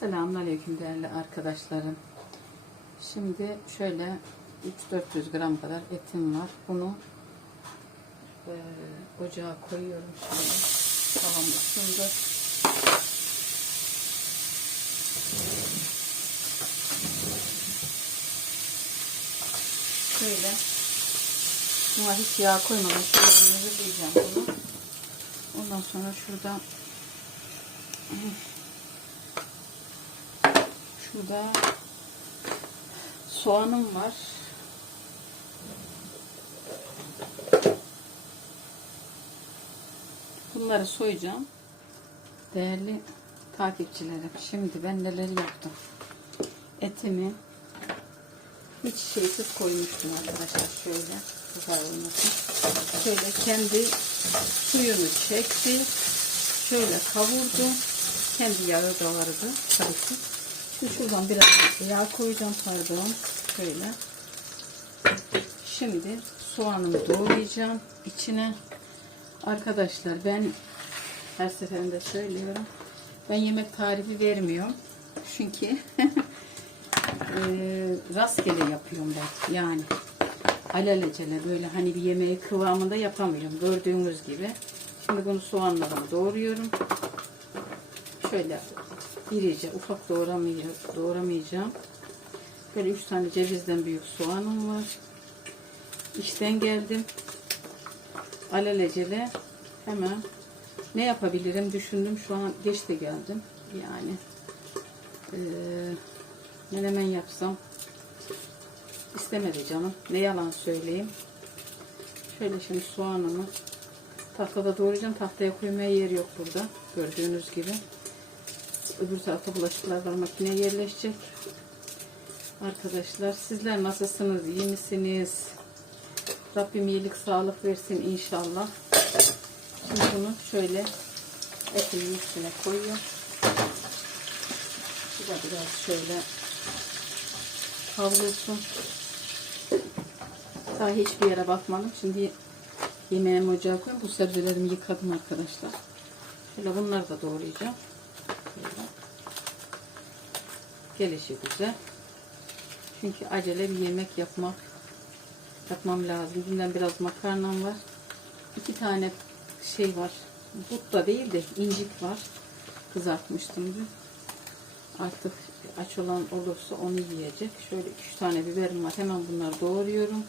Selamünaleyküm değerli arkadaşlarım. Şimdi şöyle 3-400 gram kadar etim var. Bunu eee, ocağa koyuyorum şimdi. Tavam ısındı. Şöyle buna hiç yağ koymadan şöyle mühürleyeceğim bunu. Ondan sonra şurada Şurada soğanım var. Bunları soyacağım. Değerli takipçilerim. Şimdi ben neler yaptım. Etimi hiç şeysiz koymuştum arkadaşlar. Şöyle güzel olmasın. Şöyle kendi suyunu çekti. Şöyle kavurdu. Kendi yağı da vardı. Şimdi şuradan biraz yağ koyacağım pardon. Şöyle. Şimdi soğanımı doğrayacağım içine. Arkadaşlar ben her seferinde söylüyorum. Ben yemek tarifi vermiyorum. Çünkü eee, rastgele yapıyorum ben. Yani alelacele böyle hani bir yemeği kıvamında yapamıyorum. Gördüğünüz gibi. Şimdi bunu soğanlarımı doğruyorum. Şöyle irice ufak doğramayacağım. doğramayacağım. Böyle üç tane cevizden büyük soğanım var. İşten geldim. Alelacele hemen ne yapabilirim düşündüm. Şu an geç de geldim. Yani eee menemen yapsam istemedi canım. Ne yalan söyleyeyim. Şöyle şimdi soğanımı tahtada doğrayacağım. Tahtaya koymaya yer yok burada. Gördüğünüz gibi. Öbür tarafa bulaşıklar var. Makineye yerleşecek. Arkadaşlar sizler nasılsınız? İyi misiniz? Rabbim iyilik sağlık versin inşallah. Şimdi bunu şöyle etimin üstüne koyuyorum. Bu da biraz şöyle kavrulsun. Daha hiçbir yere bakmadım. Şimdi yemeğimi ocağa koyayım. Bu sebzelerimi yıkadım arkadaşlar. Şöyle bunları da doğrayacağım. Şöyle. Gelişi güzel. Çünkü acele bir yemek yapmak yapmam lazım. Dünden biraz makarnam var. İki tane şey var. But da değil de incik var. Kızartmıştım dün. Artık aç olan olursa onu yiyecek. Şöyle üç tane biberim var. Hemen bunları doğruyorum.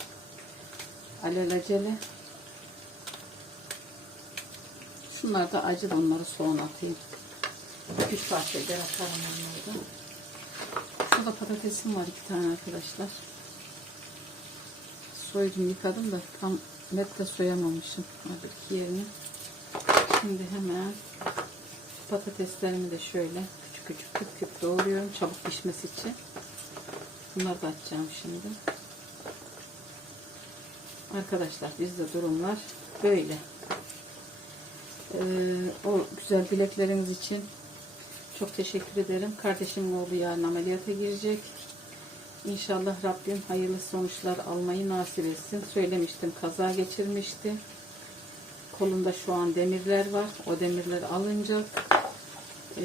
Alelacele. Şunlar da acı onları soğan atayım. Üç parça atarım onları. Şurada patatesim var iki tane arkadaşlar. Soydum yıkadım da tam net de soyamamışım. Halbuki yerini. Şimdi hemen patateslerimi de şöyle küçük küçük küp küp doğruyorum çabuk pişmesi için. Bunları da açacağım şimdi. Arkadaşlar bizde durumlar böyle. Ee, o güzel dilekleriniz için çok teşekkür ederim. Kardeşimin oğlu yarın ameliyata girecek. İnşallah Rabbim hayırlı sonuçlar almayı nasip etsin. Söylemiştim kaza geçirmişti. Kolunda şu an demirler var. O demirler alınacak. Ee,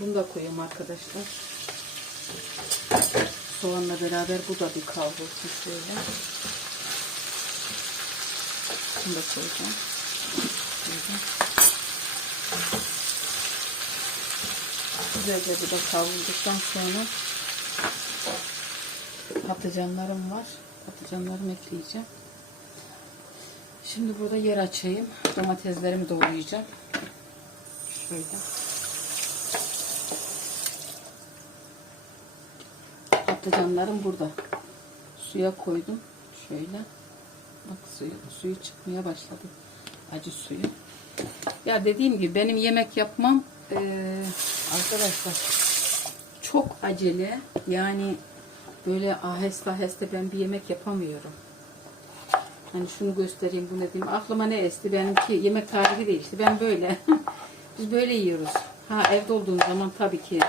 bunu da koyayım arkadaşlar. Soğanla beraber bu da bir kavrulsun şöyle. Bunu da koyacağım. Şöyle. Güzelce bu da kavrulduktan sonra patlıcanlarım var. Patlıcanlarımı ekleyeceğim. Şimdi burada yer açayım. Domateslerimi doğrayacağım. Şöyle. Patlıcanlarım burada. Suya koydum. Şöyle. Bak suyu, suyu çıkmaya başladı. Acı suyu. Ya dediğim gibi benim yemek yapmam eee, arkadaşlar çok acele. Yani böyle aheste aheste ben bir yemek yapamıyorum. Hani şunu göstereyim bunu diyeyim. Aklıma ne esti benimki yemek tarifi değişti. Ben böyle. Biz böyle yiyoruz. Ha evde olduğum zaman tabii ki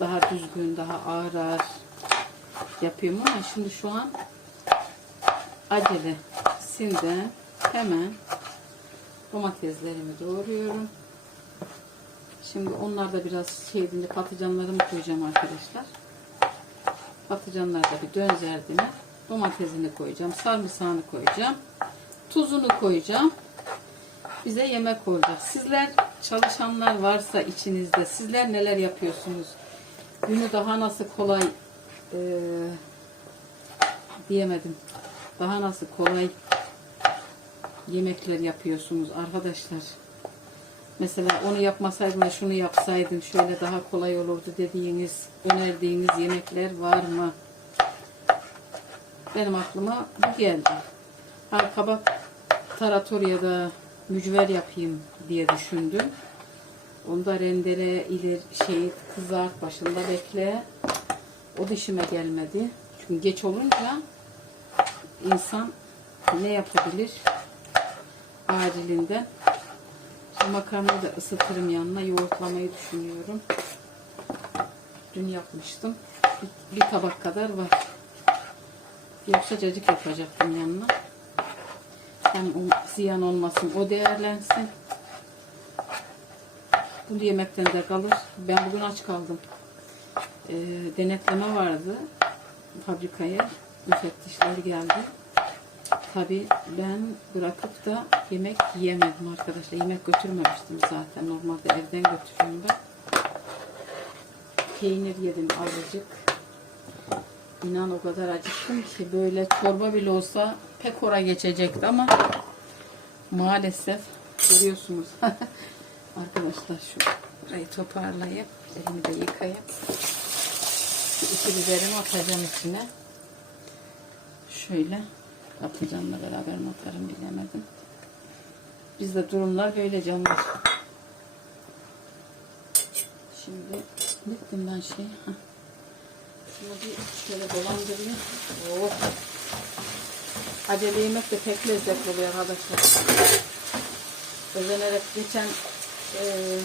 daha düzgün, daha ağır ağır yapıyorum ama şimdi şu an acele. Sinden hemen domateslerimi doğruyorum. Şimdi onlar da biraz şey edince patlıcanlarımı koyacağım arkadaşlar. Patlıcanlar da bir dönzerdine. Domatesini koyacağım. Sarımsağını koyacağım. Tuzunu koyacağım. Bize yemek olacak. Sizler çalışanlar varsa içinizde sizler neler yapıyorsunuz? Günü daha nasıl kolay eee, diyemedim. Daha nasıl kolay yemekler yapıyorsunuz arkadaşlar. Mesela onu yapmasaydın da şunu yapsaydın şöyle daha kolay olurdu dediğiniz, önerdiğiniz yemekler var mı? Benim aklıma bu geldi. Ha, kabak tarator ya da mücver yapayım diye düşündüm. Onu da rendele, ilir, şey kızart, başında bekle. O dişime gelmedi. Çünkü geç olunca insan ne yapabilir? Acilinden. Makarnayı da ısıtırım yanına. Yoğurtlamayı düşünüyorum. Dün yapmıştım. Bir, bir tabak kadar var. Yoksa cacık yapacaktım yanına. Yani o ziyan olmasın. O değerlensin. Bu yemekten de kalır. Ben bugün aç kaldım. Ee, denetleme vardı. Fabrikaya. Müfettişler geldi. Tabii ben bırakıp da yemek yiyemedim arkadaşlar. Yemek götürmemiştim zaten. Normalde evden götürüyorum ben. Peynir yedim azıcık. İnan o kadar acıktım ki böyle çorba bile olsa pek ora geçecekti ama maalesef görüyorsunuz. Arkadaşlar şu burayı toparlayıp elimi de yıkayıp iki biberimi atacağım içine. Şöyle patlıcanla beraber mi atarım bilemedim. Bizde durumlar böyle canlar. Şimdi bittim ben şey. Şunu bir şöyle dolandırayım. Oh. Acele yemek de pek lezzetli oluyor arkadaşlar. Özenerek geçen eee,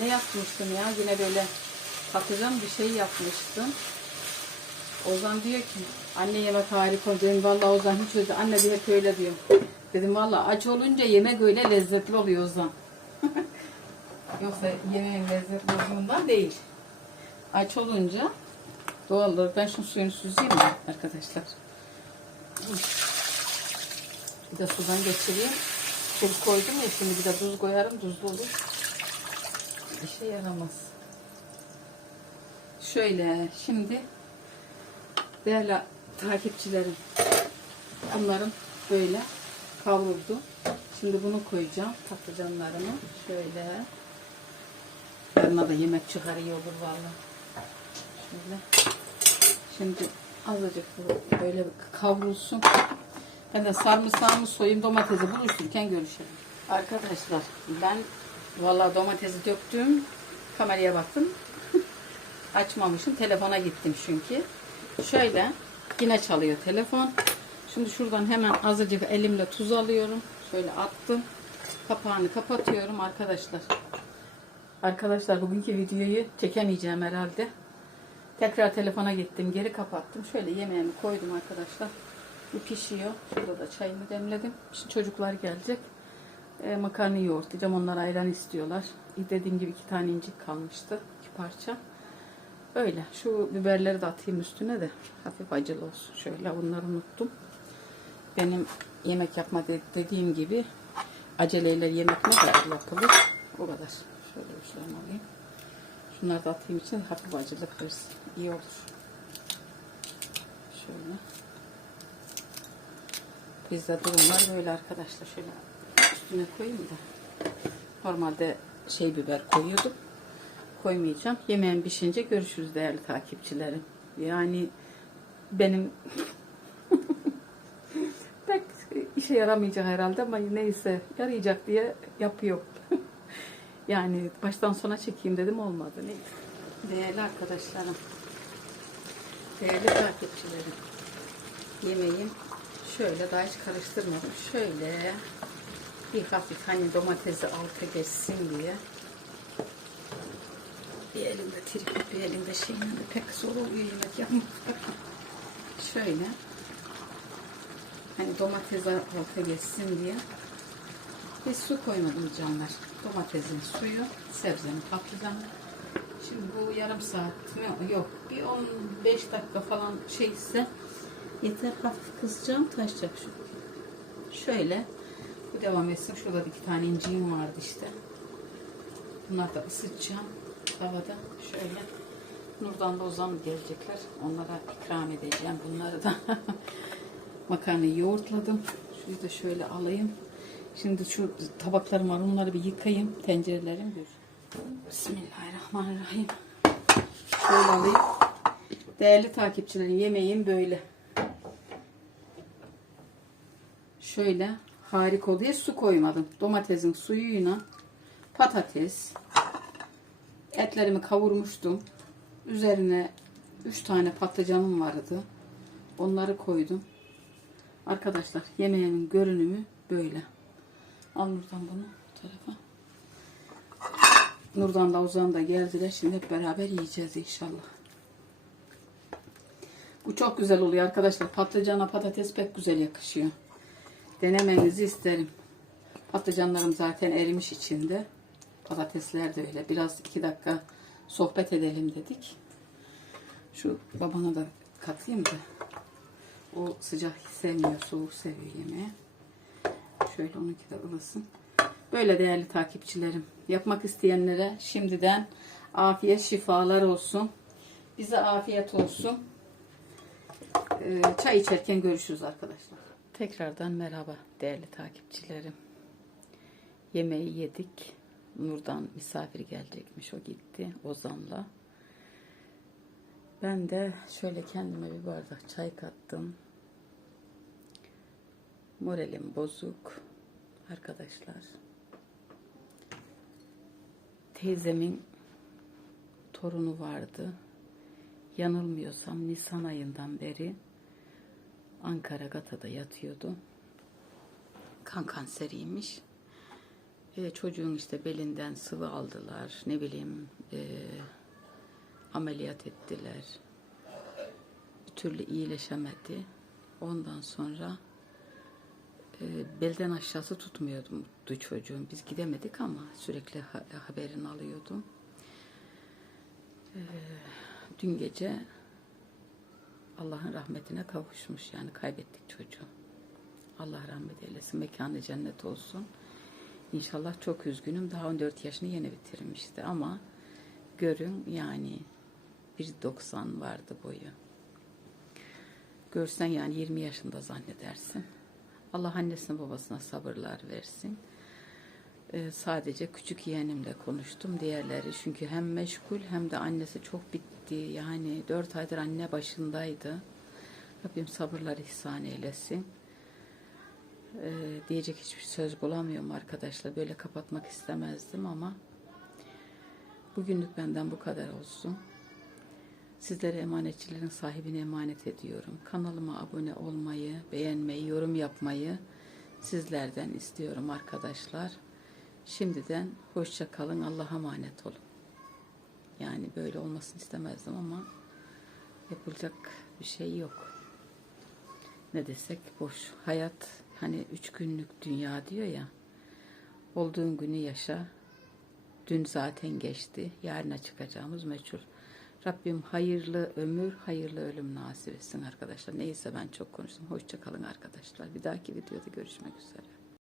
ne yapmıştım ya? Yine böyle patlıcan bir şey yapmıştım. Ozan diyor ki anne yemek harika. Dedim vallahi Ozan hiç öyle. Anne de hep öyle diyor. Dedim vallahi aç olunca yemek öyle lezzetli oluyor Ozan. Yoksa yemeğin lezzetli olduğundan değil. Aç olunca doğal olarak ben şunu suyunu süzeyim mi arkadaşlar? Bir de sudan geçireyim. Tuz koydum ya şimdi bir de tuz koyarım tuzlu olur. İşe yaramaz. Şöyle şimdi değerli takipçilerim bunların böyle kavruldu. Şimdi bunu koyacağım patlıcanlarımı şöyle. Yanına da yemek çıkar iyi olur valla. Şöyle. Şimdi azıcık bu böyle kavrulsun. Ben de sarımsağımı soyayım domatesi buluştururken görüşelim. Arkadaşlar ben valla domatesi döktüm. Kameraya baktım. Açmamışım. Telefona gittim çünkü. Şöyle yine çalıyor telefon. Şimdi şuradan hemen azıcık elimle tuz alıyorum. Şöyle attım. Kapağını kapatıyorum arkadaşlar. Arkadaşlar bugünkü videoyu çekemeyeceğim herhalde. Tekrar telefona gittim. Geri kapattım. Şöyle yemeğimi koydum arkadaşlar. Bu pişiyor. Şurada da çayımı demledim. Şimdi çocuklar gelecek. E, makarna yoğurtlayacağım. Onlar ayran istiyorlar. Dediğim gibi iki tane incik kalmıştı. iki parça. Öyle. Şu biberleri de atayım üstüne de hafif acılı olsun. Şöyle bunları unuttum. Benim yemek yapma de- dediğim gibi aceleyle yemek ne kadar yapılır? O kadar. Şöyle uçlarını alayım. Şunları da atayım için hafif acılık versin. İyi olur. Şöyle. Bizde durumlar böyle arkadaşlar. Şöyle üstüne koyayım da. Normalde şey biber koyuyordum. Koymayacağım. Yemeğin pişince görüşürüz değerli takipçilerim. Yani benim pek işe yaramayacak herhalde ama neyse yarayacak diye yapıyor. yani baştan sona çekeyim dedim olmadı. Neyse. Değerli arkadaşlarım. Değerli takipçilerim. Yemeğim şöyle daha hiç karıştırmadım. Şöyle bir hafif hani domatesi alta geçsin diye tripod bir elimde şeyle pek zor oluyor yemek yapmak. Şöyle hani domates alta geçsin diye bir su koymadım canlar. Domatesin suyu, sebzenin patlıcanı. Şimdi bu yarım saat mi? Yok. Bir 15 dakika falan şeyse yeter hafif kısacağım taşacak şu. Şöyle bu devam etsin. Şurada da iki tane inciğim vardı işte. Bunları da ısıtacağım tavada. Şöyle. Nurdan da Ozan gelecekler. Onlara ikram edeceğim. Bunları da makarnayı yoğurtladım. Şunu da şöyle alayım. Şimdi şu tabaklarım var. Onları bir yıkayayım. Tencerelerim bir. Bismillahirrahmanirrahim. Şöyle alayım. Değerli takipçilerim yemeğim böyle. Şöyle harika oluyor. Su koymadım. Domatesin suyuyla patates, etlerimi kavurmuştum. Üzerine 3 tane patlıcanım vardı. Onları koydum. Arkadaşlar yemeğimin görünümü böyle. Al Nurdan bunu bu tarafa. Nurdan da Ozan da geldiler. Şimdi hep beraber yiyeceğiz inşallah. Bu çok güzel oluyor arkadaşlar. Patlıcana patates pek güzel yakışıyor. Denemenizi isterim. Patlıcanlarım zaten erimiş içinde. Patatesler de öyle. Biraz iki dakika sohbet edelim dedik. Şu babana da katayım da. O sıcak sevmiyor, soğuk seviyor yemeği. Şöyle onunki de ılısın. Böyle değerli takipçilerim. Yapmak isteyenlere şimdiden afiyet şifalar olsun. Bize afiyet olsun. Ee, çay içerken görüşürüz arkadaşlar. Tekrardan merhaba değerli takipçilerim. Yemeği yedik. Nur'dan misafir gelecekmiş. O gitti Ozan'la. Ben de şöyle kendime bir bardak çay kattım. Moralim bozuk. Arkadaşlar. Teyzemin torunu vardı. Yanılmıyorsam Nisan ayından beri Ankara Gata'da yatıyordu. Kan kanseriymiş. E, çocuğun işte belinden sıvı aldılar. Ne bileyim e, ameliyat ettiler. Bir türlü iyileşemedi. Ondan sonra e, belden aşağısı tutmuyordu çocuğun. Biz gidemedik ama sürekli ha- haberini alıyordum. E, dün gece Allah'ın rahmetine kavuşmuş yani kaybettik çocuğu. Allah rahmet eylesin. Mekanı cennet olsun. İnşallah çok üzgünüm. Daha 14 yaşını yeni bitirmişti ama görün yani 1.90 vardı boyu. Görsen yani 20 yaşında zannedersin. Allah annesine babasına sabırlar versin. Ee, sadece küçük yeğenimle konuştum. Diğerleri çünkü hem meşgul hem de annesi çok bitti. Yani dört aydır anne başındaydı. Rabbim sabırlar ihsan eylesin. Ee, diyecek hiçbir söz bulamıyorum arkadaşlar. Böyle kapatmak istemezdim ama bugünlük benden bu kadar olsun. Sizlere emanetçilerin sahibine emanet ediyorum. Kanalıma abone olmayı, beğenmeyi, yorum yapmayı sizlerden istiyorum arkadaşlar. Şimdiden hoşça kalın. Allah'a emanet olun. Yani böyle olmasını istemezdim ama yapılacak bir şey yok. Ne desek boş. Hayat hani üç günlük dünya diyor ya. Olduğun günü yaşa. Dün zaten geçti. Yarına çıkacağımız meçhul. Rabbim hayırlı ömür, hayırlı ölüm nasip etsin arkadaşlar. Neyse ben çok konuştum. Hoşça kalın arkadaşlar. Bir dahaki videoda görüşmek üzere.